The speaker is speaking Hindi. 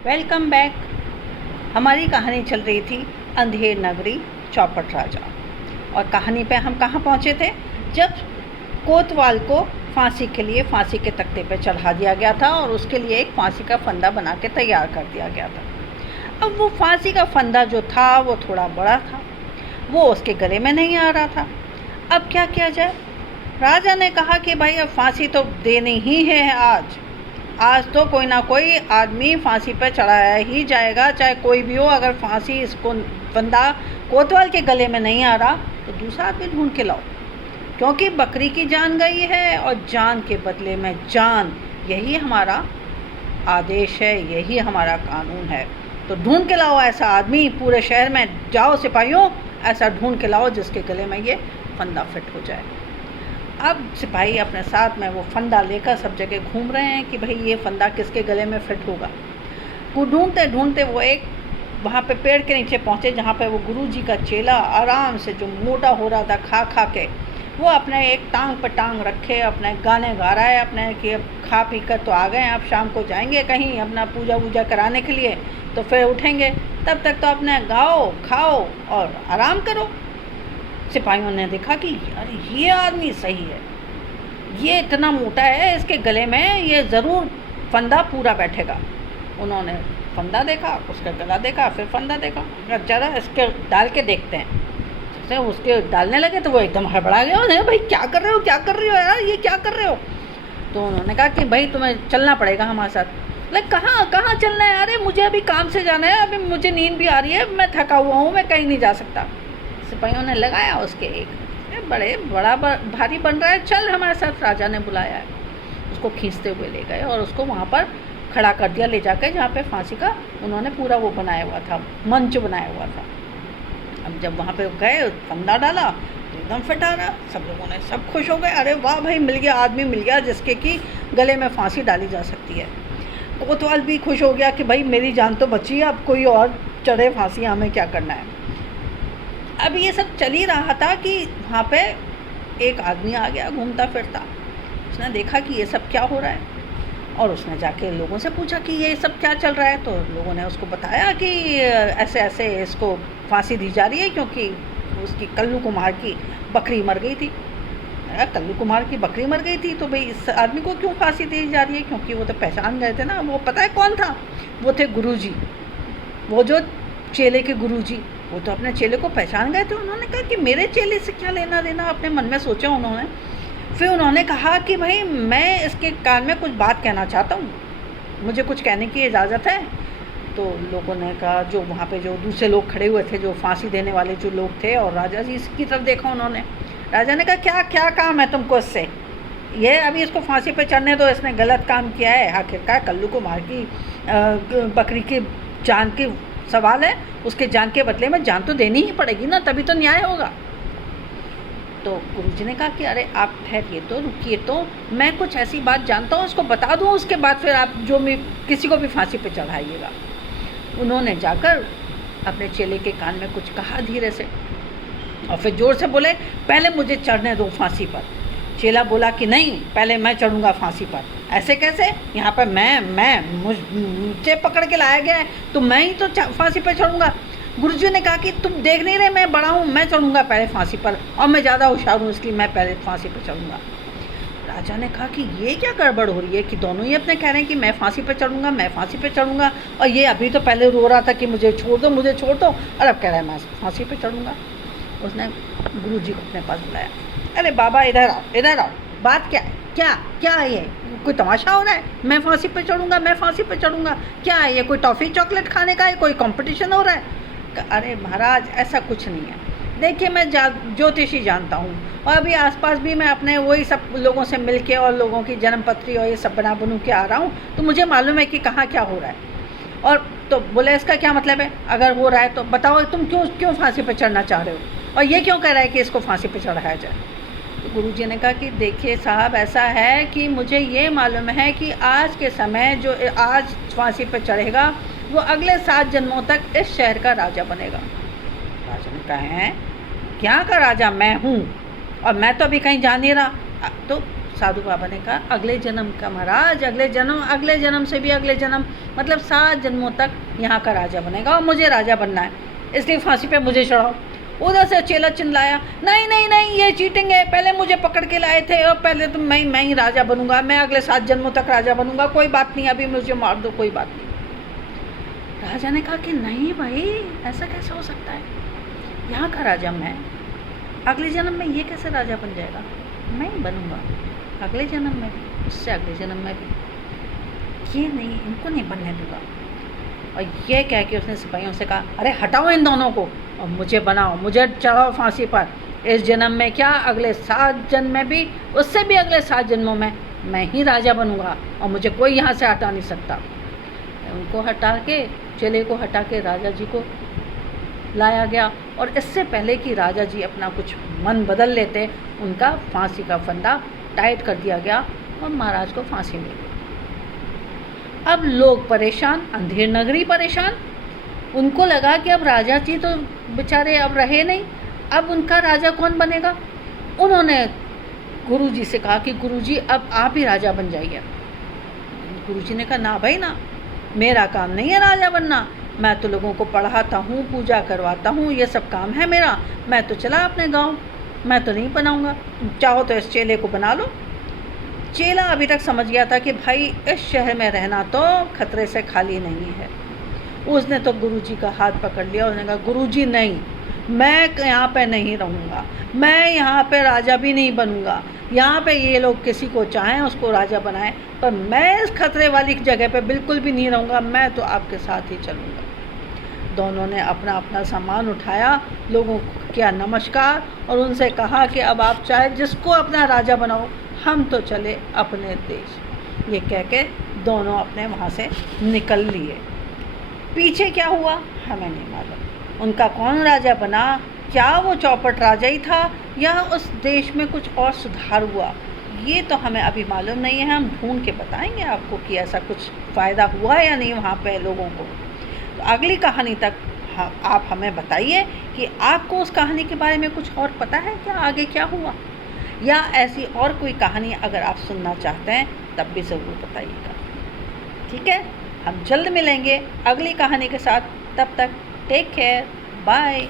Welcome back. हमारी कहानी चल रही थी अंधेर नगरी चौपट राजा। और कहानी पे हम कहाँ पहुँचे थे? जब कोतवाल को फांसी के लिए फांसी के तख्ते पे चढ़ा दिया गया था और उसके लिए एक फांसी का फंदा बना के तैयार कर दिया गया था। अब वो फांसी का फंदा जो था वो थोड़ा बड़ा था, वो उसके गले में नहीं आ रहा था। अब क्या किया जाए? राजा ने कहा कि भाई अब फांसी तो देनी ही है। आज तो कोई ना कोई आदमी फांसी पर चढ़ाया ही जाएगा, चाहे कोई भी हो। अगर फांसी इसको फंदा कोतवाल के गले में नहीं आ रहा तो दूसरा आदमी ढूंढ के लाओ, क्योंकि बकरी की जान गई है और जान के बदले में जान, यही हमारा आदेश है, यही हमारा कानून है। तो ढूंढ के लाओ ऐसा आदमी, पूरे शहर में जाओ सिपाहियों, ऐसा ढूंढ के लाओ जिसके गले में ये फंदा फिट हो जाए। अब सिपाही अपने साथ में वो फंदा लेकर सब जगह घूम रहे हैं कि भाई ये फंदा किसके गले में फिट होगा। वो ढूंढते ढूंढते वो एक वहाँ पे पेड़ के नीचे पहुँचे जहाँ पे वो गुरुजी का चेला आराम से जो मोटा हो रहा था खा खा के, वो अपने एक टांग पर टांग रखे अपने गाने गा रहा है अपने कि अब खा पी कर तो आ गए, अब शाम को जाएंगे कहीं अपना पूजा वूजा कराने के लिए, तो फिर उठेंगे, तब तक तो अपने गाओ खाओ और आराम करो। सिपाहियों ने देखा कि अरे ये आदमी सही है, ये इतना मोटा है, इसके गले में ये ज़रूर फंदा पूरा बैठेगा। उन्होंने फंदा देखा, उसका गला देखा, फिर फंदा देखा, ज़रा इसके डाल के देखते हैं। जैसे उसके डालने लगे तो वो एकदम हड़बड़ा गया। अरे भाई क्या कर रहे हो, क्या कर रहे हो यार, ये क्या कर रहे हो? तो उन्होंने कहा कि भाई तुम्हें चलना पड़ेगा हमारे साथ। लाइक कहाँ चलना है? अरे मुझे अभी काम से जाना है, अभी मुझे नींद भी आ रही है, मैं थका हुआ हूँ, मैं कहीं नहीं जा सकता। सिपाहियों ने लगाया उसके एक बड़ा भारी बन रहा है, चल हमारे साथ। राजा ने बुलाया है, उसको खींचते हुए ले गए और उसको वहाँ पर खड़ा कर दिया ले जाकर, जहाँ पे फांसी का उन्होंने पूरा वो बनाया हुआ था, मंच बनाया हुआ था। अब जब वहाँ पे गए, फंदा डाला तो एकदम फिट आ रहा। सब लोगों ने सब खुश हो गए, अरे वाह भाई, मिल गया, आदमी मिल गया जिसके कि गले में फांसी डाली जा सकती है। कोतवाल भी खुश हो गया कि भाई मेरी जान तो बची है, अब कोई और चढ़े फांसी, हमें क्या करना है। अब ये सब चल ही रहा था कि वहाँ पे एक आदमी आ गया घूमता फिरता। उसने देखा कि ये सब क्या हो रहा है और उसने जाके लोगों से पूछा कि ये सब क्या चल रहा है। तो लोगों ने उसको बताया कि ऐसे ऐसे इसको फांसी दी जा रही है क्योंकि उसकी कल्लू कुमार की बकरी मर गई थी। कल्लू कुमार की बकरी मर गई थी तो भाई इस आदमी को क्यों फांसी दी जा रही है? क्योंकि वो तो पहचान गए थे ना, वो पता है कौन था? वो थे गुरुजी, वो जो चेले के गुरुजी, वो तो अपने चेले को पहचान गए थे। उन्होंने कहा कि मेरे चेले से क्या लेना देना, अपने मन में सोचा उन्होंने। फिर उन्होंने कहा कि भाई मैं इसके कान में कुछ बात कहना चाहता हूँ, मुझे कुछ कहने की इजाज़त है। तो लोगों ने कहा, जो वहाँ पे जो दूसरे लोग खड़े हुए थे, जो फांसी देने वाले जो लोग थे, और राजा जी की तरफ देखा उन्होंने। राजा ने कहा क्या क्या काम है तुमको इससे? ये अभी इसको फांसी पे चढ़ने दो, इसने गलत काम किया है। आखिरकार कल्लू कुमार की बकरी की जान की सवाल है, उसके जान के बदले में जान तो देनी ही पड़ेगी ना, तभी तो न्याय होगा। तो गुरुजी ने कहा कि अरे आप ठहरिए तो, रुकिए तो, मैं कुछ ऐसी बात जानता हूँ, उसको बता दूँ, उसके बाद फिर आप जो भी किसी को भी फांसी पे चढ़ाइएगा। उन्होंने जाकर अपने चेले के कान में कुछ कहा धीरे से और फिर ज़ोर से बोले, पहले मुझे चढ़ने दो फांसी पर। चेला बोला कि नहीं, पहले मैं चढ़ूँगा फांसी पर। ऐसे कैसे? यहाँ पर मुझे पकड़ के लाया गया है, तो मैं ही तो फांसी पर चढ़ूँगा। गुरुजी ने कहा कि तुम देख नहीं रहे मैं बड़ा हूँ, मैं चढ़ूँगा पहले फांसी पर, और मैं ज़्यादा होशियार हूँ इसलिए मैं पहले फांसी पर चढ़ूँगा। राजा ने कहा कि ये क्या गड़बड़ हो रही है कि दोनों ही अपने कह रहे हैं कि मैं फांसी पर चढ़ूँगा, मैं फांसी पर चढ़ूँगा, और ये अभी तो पहले रो रहा था कि मुझे छोड़ दो, मुझे छोड़ दो, और अब कह रहा है मैं फांसी पर चढ़ूँगा। उसने गुरुजी को अपने पास बुलाया, अरे बाबा इधर आओ, बात क्या है? क्या है ये? कोई तमाशा हो रहा है? मैं फांसी पे चढ़ूँगा, मैं फांसी पे चढ़ूँगा, क्या है ये? कोई टॉफ़ी चॉकलेट खाने का है? कोई कंपटीशन हो रहा है? अरे महाराज ऐसा कुछ नहीं है, देखिए मैं ज्योतिषी जानता हूँ, और अभी आसपास भी मैं अपने वही सब लोगों से मिल के और लोगों की जन्मपत्री और ये सब बनू के आ रहा हूँ, तो मुझे मालूम है कि कहाँ क्या हो रहा है। और तो बोले इसका क्या मतलब है? अगर हो रहा है तो बताओ तुम क्यों फांसी पर चढ़ना चाह रहे हो, और ये क्यों कह रहा है कि इसको फांसी पर चढ़ाया जाए? तो गुरुजी ने कहा कि देखिए साहब, ऐसा है कि मुझे ये मालूम है कि आज के समय जो आज फांसी पर चढ़ेगा वो अगले 7 जन्मों तक इस शहर का राजा बनेगा। राजा ने कहा है क्या का राजा? मैं हूँ, और मैं तो अभी कहीं जा नहीं रहा। तो साधु बाबा ने कहा अगले जन्म का महाराज, अगले जन्म से भी अगले जन्म, मतलब 7 जन्मों तक यहाँ का राजा बनेगा और मुझे राजा बनना है, इसलिए फांसी पे मुझे चढ़ाओ। उधर से चेला चिल्लाया, नहीं नहीं नहीं, ये चीटिंग है, पहले मुझे पकड़ के लाए थे और पहले तो मैं ही राजा बनूंगा, मैं अगले 7 जन्मों तक राजा बनूंगा, कोई बात नहीं, अभी मुझे मार दो, कोई बात नहीं। राजा ने कहा कि नहीं भाई, ऐसा कैसे हो सकता है, यहाँ का राजा मैं, अगले जन्म में ये कैसे राजा बन जाएगा, मैं ही बनूंगा अगले जन्म में भी, उससे अगले जन्म में भी, ये नहीं, इनको नहीं बनने दूंगा। और ये कह के उसने सिपाहियों से कहा, अरे हटाओ इन दोनों को और मुझे बनाओ, मुझे चढ़ाओ फांसी पर, इस जन्म में क्या, अगले 7 जन्म में भी, उससे भी अगले 7 जन्मों में मैं ही राजा बनूंगा और मुझे कोई यहाँ से हटा नहीं सकता। उनको हटा के, चेले को हटा के राजा जी को लाया गया और इससे पहले कि राजा जी अपना कुछ मन बदल लेते, उनका फांसी का फंदा टाइट कर दिया गया और महाराज को फांसी मिल गई। अब लोग परेशान, अंधेर नगरी परेशान, उनको लगा कि अब राजा जी तो बेचारे अब रहे नहीं, अब उनका राजा कौन बनेगा। उन्होंने गुरुजी से कहा कि गुरुजी अब आप ही राजा बन जाइए। गुरुजी ने कहा ना भाई ना, मेरा काम नहीं है राजा बनना, मैं तो लोगों को पढ़ाता हूँ, पूजा करवाता हूँ, ये सब काम है मेरा, मैं तो चला अपने गाँव, मैं तो नहीं बनाऊँगा, चाहो तो इस चेले को बना लो। चेला अभी तक समझ गया था कि भाई इस शहर में रहना तो खतरे से खाली नहीं है। उसने तो गुरुजी का हाथ पकड़ लिया, उसने कहा गुरुजी नहीं, मैं यहाँ पे नहीं रहूँगा, मैं यहाँ पे राजा भी नहीं बनूँगा, यहाँ पे ये लोग किसी को चाहें उसको राजा बनाएं, पर मैं इस खतरे वाली जगह पे बिल्कुल भी नहीं रहूँगा, मैं तो आपके साथ ही चलूँगा। दोनों ने अपना अपना सामान उठाया, लोगों को किया नमस्कार और उनसे कहा कि अब आप चाहे जिसको अपना राजा बनाओ, हम तो चले अपने देश। ये कह के दोनों अपने वहाँ से निकल लिए। पीछे क्या हुआ हमें नहीं मालूम, उनका कौन राजा बना, क्या वो चौपट राजा ही था या उस देश में कुछ और सुधार हुआ, ये तो हमें अभी मालूम नहीं है। हम ढूंढ के बताएंगे आपको कि ऐसा कुछ फ़ायदा हुआ या नहीं वहाँ पे लोगों को। तो अगली कहानी तक आप हमें बताइए कि आपको उस कहानी के बारे में कुछ और पता है क्या, आगे क्या हुआ, या ऐसी और कोई कहानी अगर आप सुनना चाहते हैं तब भी ज़रूर बताइएगा। ठीक है, हम जल्द मिलेंगे अगली कहानी के साथ, तब तक टेक केयर, बाय।